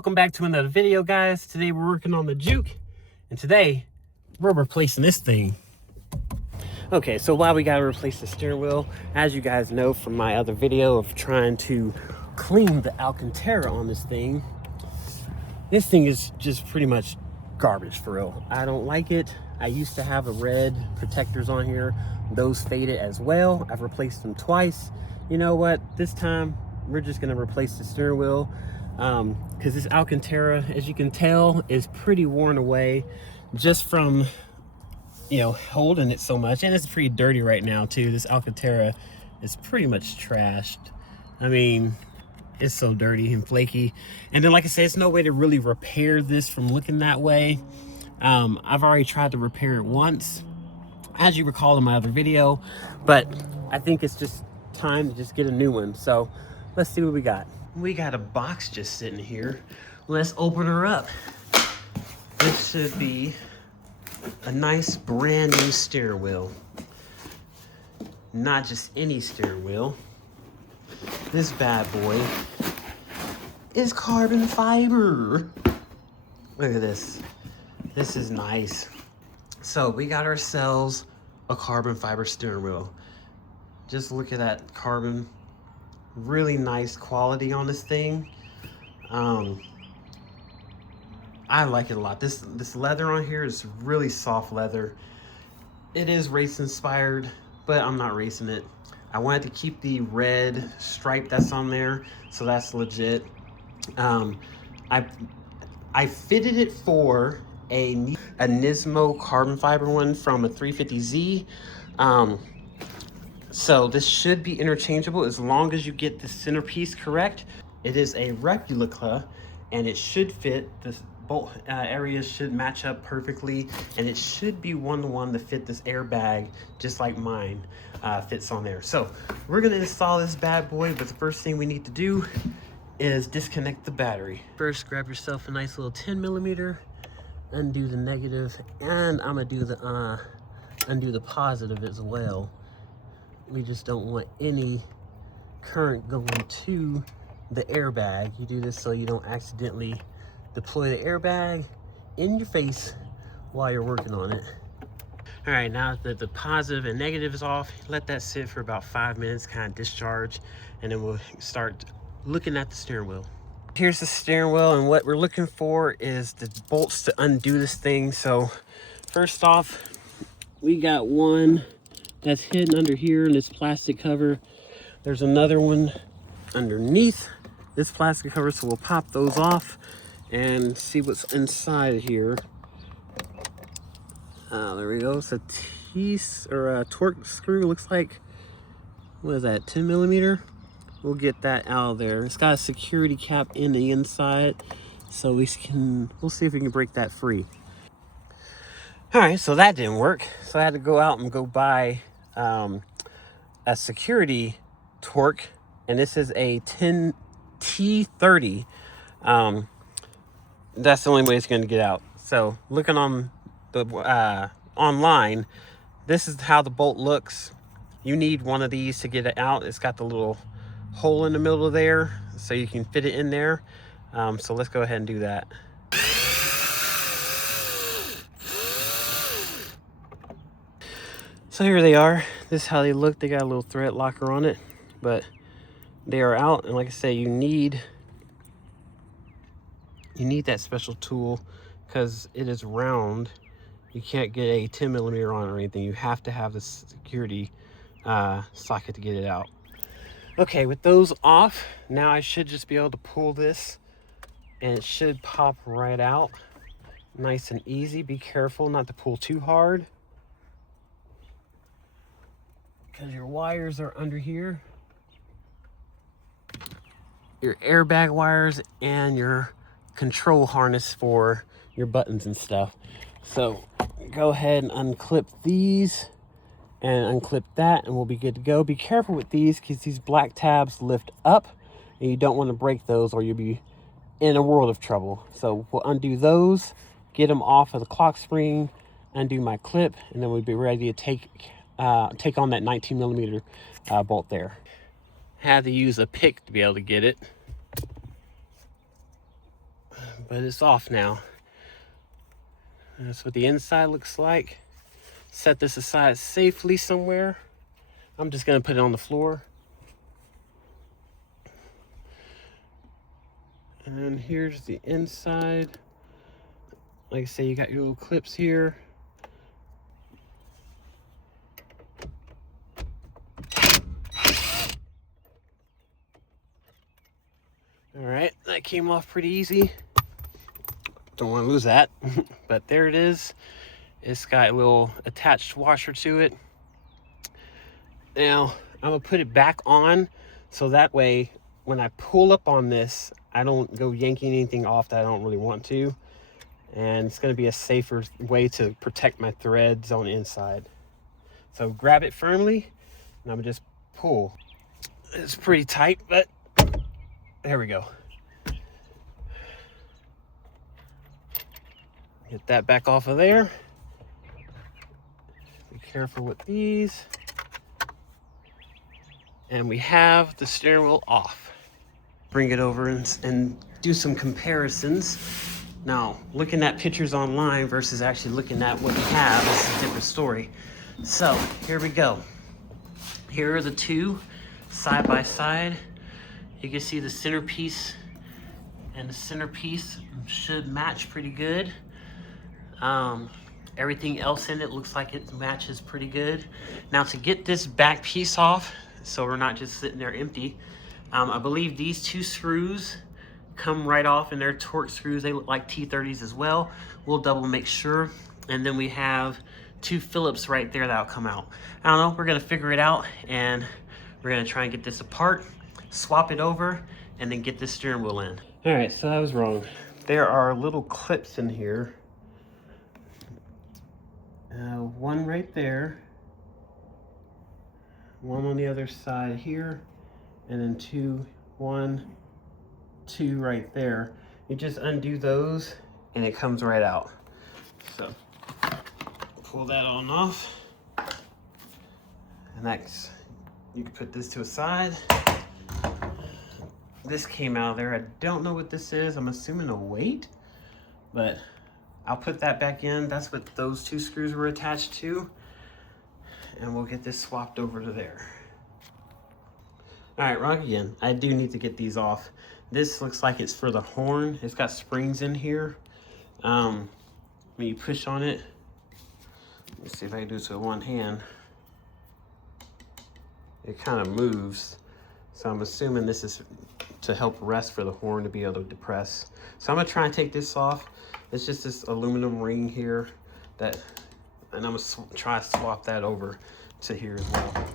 Welcome back to another video, guys. Today we're working on the juke, and today we're replacing this thing. Okay, so while we gotta replace the steering wheel, as you guys know from my other video of trying to clean the Alcanterra on this thing is just pretty much garbage for real. I don't like it. I used to have the red protectors on here. Those faded as well. I've replaced them twice. You know what? This time we're just gonna replace the steering wheel. Because this Alcanterra, as you can tell, is pretty worn away just from, holding it so much. And it's pretty dirty right now too. This Alcanterra is pretty much trashed. I mean, it's so dirty and flaky. And then, like I said, it's no way to really repair this from looking that way. I've already tried to repair it once, as you recall in my other video, but I think it's just time to just get a new one. So let's see what we got. We got a box just sitting here. Let's open her up. This should be a nice brand new steering wheel. Not just any steering wheel. This bad boy is carbon fiber. Look at this. This is nice. So we got ourselves a carbon fiber steering wheel. Just look at that carbon. Really nice quality on this thing. I like it a lot. This leather on here is really soft leather. It is race inspired, but I'm not racing it. I wanted to keep the red stripe that's on there, so that's legit. I fitted it for a Nismo carbon fiber one from a 350Z. So this should be interchangeable as long as you get the centerpiece correct. It is a replica, and it should fit. This bolt areas should match up perfectly, and it should be one-to-one to fit this airbag, just like mine fits on there. So we're gonna install this bad boy, but the first thing we need to do is disconnect the battery. First, grab yourself a nice little 10mm, undo the negative, and I'm gonna do the undo the positive as well. We just don't want any current going to the airbag. You do this so you don't accidentally deploy the airbag in your face while you're working on it. All right, now that the positive and negative is off, let that sit for about 5 minutes, kind of discharge, and then we'll start looking at the steering wheel. Here's the steering wheel, and what we're looking for is the bolts to undo this thing. So first off, we got one that's hidden under here in this plastic cover. There's another one underneath this plastic cover, so we'll pop those off and see what's inside of here. There we go. It's a a torque screw. Looks like, what is that, 10mm? We'll get that out of there. It's got a security cap in the inside, so we'll see if we can break that free. All right, so that didn't work. So I had to go out and go buy a security torque, and this is a 10T30. That's the only way it's going to get out. So looking on the online, this is how the bolt looks. You need one of these to get it out. It's got the little hole in the middle of there, so you can fit it in there. So let's go ahead and do that. So here they are. This is how they look. They got a little thread locker on it, but they are out. And like I say, you need that special tool because it is round. You can't get a 10mm on it or anything. You have to have the security socket to get it out. Okay, with those off, now I should just be able to pull this and it should pop right out. Nice and easy. Be careful not to pull too hard, because your wires are under here. Your airbag wires and your control harness for your buttons and stuff. So go ahead and unclip these and unclip that, and we'll be good to go. Be careful with these because these black tabs lift up, and you don't want to break those or you'll be in a world of trouble. So we'll undo those, get them off of the clock spring, undo my clip, and then we'll be ready to take on that 19mm bolt there. Had to use a pick to be able to get it. but it's off now. And that's what the inside looks like. Set this aside safely somewhere. I'm just gonna put it on the floor. And then here's the inside. Like I say, you got your little clips here. All right, that came off pretty easy. Don't want to lose that, but there it is. It's got a little attached washer to it. Now, I'm gonna put it back on so that way when I pull up on this, I don't go yanking anything off that I don't really want to. And it's gonna be a safer way to protect my threads on the inside. So grab it firmly, and I'm gonna just pull. It's pretty tight, but there we go. Get that back off of there. Be careful with these. And we have the steering wheel off. Bring it over and do some comparisons. Now, looking at pictures online versus actually looking at what we have is a different story. So, here we go. Here are the two side by side. You can see the centerpiece and the centerpiece should match pretty good. Everything else in it looks like it matches pretty good. Now to get this back piece off, so we're not just sitting there empty, I believe these two screws come right off, and they're Torx screws. They look like T30s as well. We'll double make sure. And then we have two Phillips right there that'll come out. I don't know, we're gonna figure it out, and we're gonna try and get this apart, swap it over, and then get this steering wheel in. All right, so I was wrong. There are little clips in here. One right there, one on the other side here, and then two right there. You just undo those and it comes right out. So pull that on off, and that's, you can put this to a side. This came out of there. I don't know what this is. I'm assuming a weight, but I'll put that back in. That's what those two screws were attached to. And we'll get this swapped over to there. All right, wrong again. I do need to get these off. This looks like it's for the horn. It's got springs in here. When you push on it, let me see if I can do this with one hand. It kind of moves. So I'm assuming this is to help rest for the horn to be able to depress. So I'm gonna try and take this off. It's just this aluminum ring here and I'm gonna try to swap that over to here as well.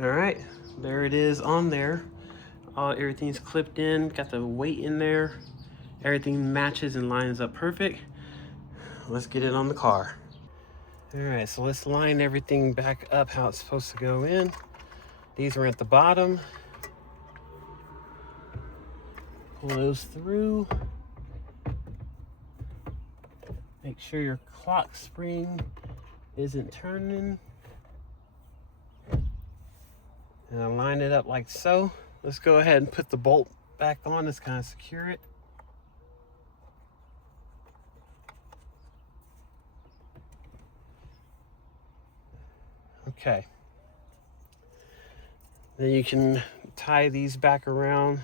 All right, there it is on there. Everything's clipped in, got the weight in there. Everything matches and lines up perfect. Let's get it on the car. All right, so let's line everything back up how it's supposed to go in. These are at the bottom. Pull those through. Make sure your clock spring isn't turning. And I line it up like so. Let's go ahead and put the bolt back on. Let's kind of secure it. Okay. Then you can tie these back around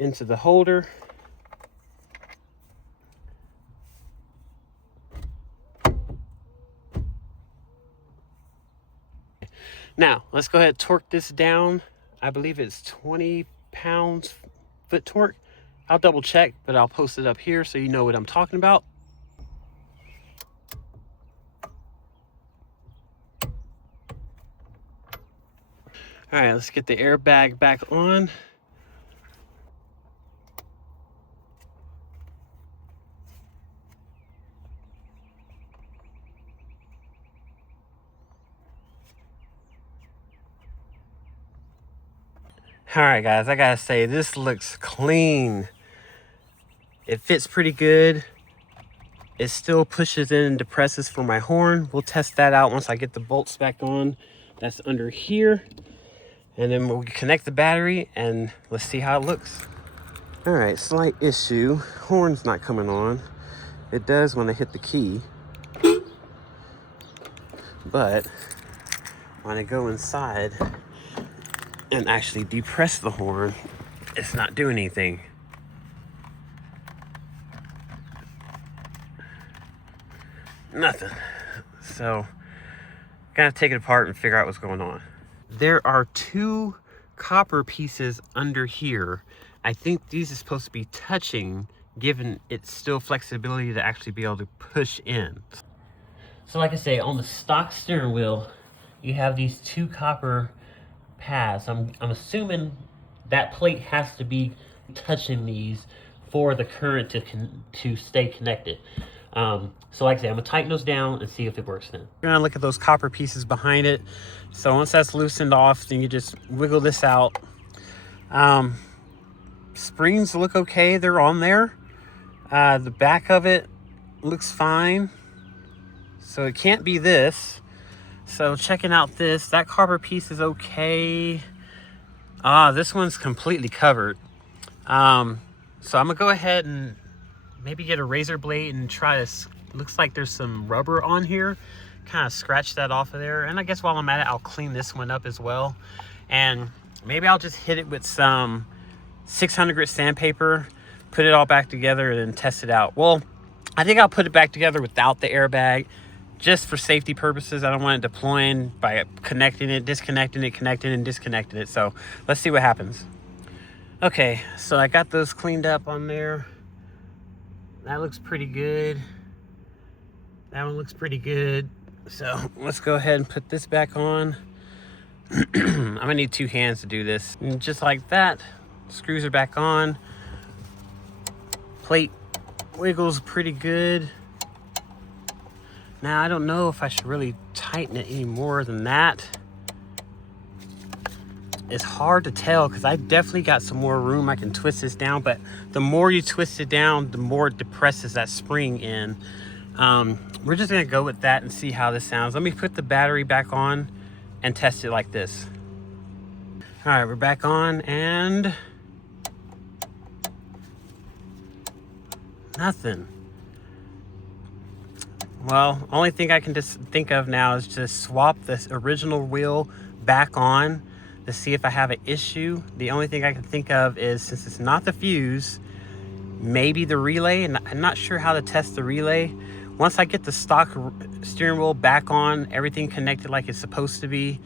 into the holder. Now, let's go ahead and torque this down. I believe it's 20 pounds foot torque. I'll double check, but I'll post it up here so you know what I'm talking about. All right, let's get the airbag back on. All right, guys, I gotta say, this looks clean. It fits pretty good. It still pushes in and depresses for my horn. We'll test that out once I get the bolts back on. That's under here. And then we'll connect the battery and let's see how it looks. All right, slight issue. Horn's not coming on. It does when I hit the key. But when I go inside and actually depress the horn, it's not doing anything. Nothing. So, gotta take it apart and figure out what's going on. There are 2 copper pieces under here. I think these are supposed to be touching, given its still flexibility to actually be able to push in. So like I say, on the stock steering wheel, you have these 2 copper pads. I'm assuming that plate has to be touching these for the current to stay connected. So like I say, I'm gonna tighten those down and see if it works then. We're gonna look at those copper pieces behind it. So once that's loosened off, then you just wiggle this out. Springs look okay, they're on there. The back of it looks fine. So it can't be this. So checking out this, that copper piece is okay. This one's completely covered. So I'm gonna go ahead and maybe get a razor blade and try to, looks like there's some rubber on here. Kind of scratch that off of there. And I guess while I'm at it, I'll clean this one up as well. And maybe I'll just hit it with some 600 grit sandpaper, put it all back together and then test it out. Well, I think I'll put it back together without the airbag just for safety purposes. I don't want it deploying by connecting it, disconnecting it, connecting and disconnecting it. So let's see what happens. Okay, so I got those cleaned up on there. That looks pretty good. That one looks pretty good. So let's go ahead and put this back on. I'm gonna need 2 hands to do this. And just like that, screws are back on. Plate wiggles pretty good. Now I don't know if I should really tighten it any more than that. It's hard to tell because I definitely got some more room. I can twist this down, but the more you twist it down, the more it depresses that spring in. We're just gonna go with that and see how this sounds. Let me put the battery back on and test it like this. All right, we're back on and nothing. Well, only thing I can just think of now is just swap this original wheel back on to see if I have an issue. The only thing I can think of is, since it's not the fuse, maybe the relay, and I'm not sure how to test the relay. Once I get the stock steering wheel back on, everything connected like it's supposed to be,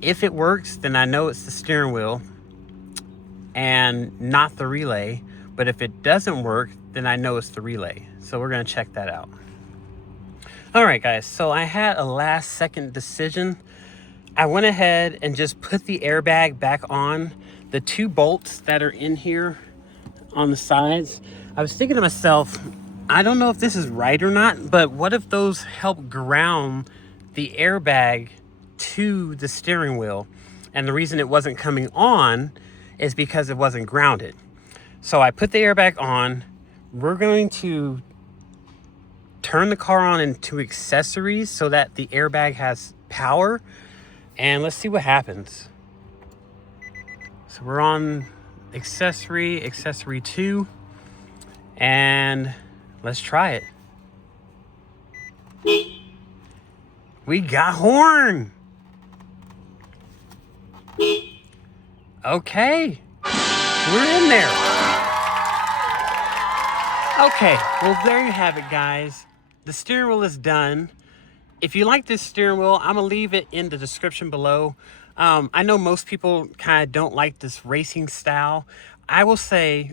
if it works, then I know it's the steering wheel and not the relay. But if it doesn't work, then I know it's the relay. So we're gonna check that out. All right, guys, so I had a last second decision. I went ahead and just put the airbag back on. The 2 bolts that are in here on the sides, I was thinking to myself, I don't know if this is right or not, but what if those help ground the airbag to the steering wheel? And the reason it wasn't coming on is because it wasn't grounded. So I put the airbag on. We're going to turn the car on into accessories so that the airbag has power. And let's see what happens. So we're on accessory 2. And let's try it. We got horn. Okay, we're in there. Okay, well there you have it, guys. The steering wheel is done. If you like this steering wheel, I'm gonna leave it in the description below. I know most people kind of don't like this racing style. I will say,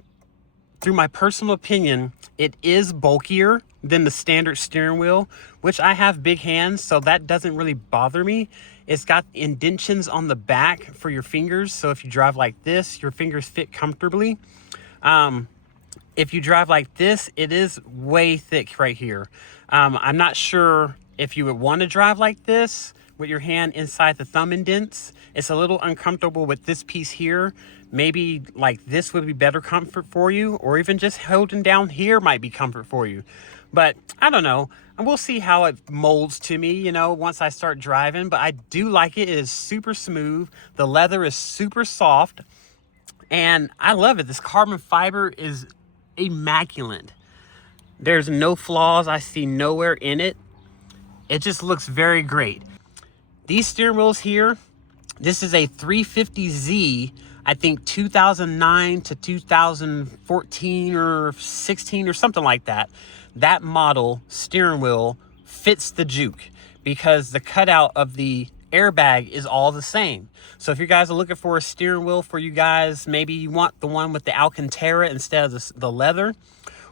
through my personal opinion, it is bulkier than the standard steering wheel, which I have big hands, so that doesn't really bother me. It's got indentions on the back for your fingers, so if you drive like this, your fingers fit comfortably. If you drive like this, it is way thick right here. I'm not sure if you would want to drive like this with your hand inside the thumb indents. It's a little uncomfortable with this piece here. Maybe like this would be better comfort for you, or even just holding down here might be comfort for you. But I don't know, and we'll see how it molds to me, you know, once I start driving. But I do like it. It is super smooth. The leather is super soft, and I love it. This carbon fiber is immaculate. There's no flaws. I see nowhere in it. It just looks very great. These steering wheels here, this is a 350Z, I think 2009 to 2014 or 16 or something like that. That model steering wheel fits the Juke because the cutout of the airbag is all the same. So if you guys are looking for a steering wheel for you guys, maybe you want the one with the Alcanterra instead of the leather,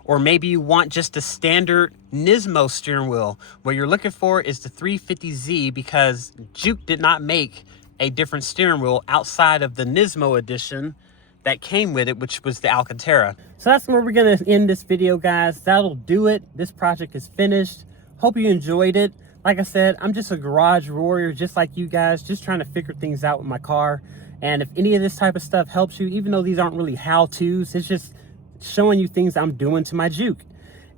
or maybe you want just a standard Nismo steering wheel. What you're looking for is the 350Z because Juke did not make a different steering wheel outside of the Nismo edition that came with it, which was the Alcanterra. So that's where we're gonna end this video, guys. That'll do it. This project is finished. Hope you enjoyed it. Like I said, I'm just a garage warrior, just like you guys, just trying to figure things out with my car. And if any of this type of stuff helps you, even though these aren't really how-tos, it's just showing you things I'm doing to my Juke.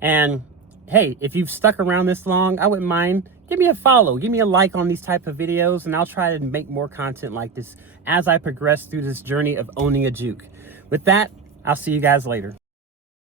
And hey, if you've stuck around this long, I wouldn't mind, give me a follow, give me a like on these type of videos, and I'll try to make more content like this as I progress through this journey of owning a Juke. With that, I'll see you guys later.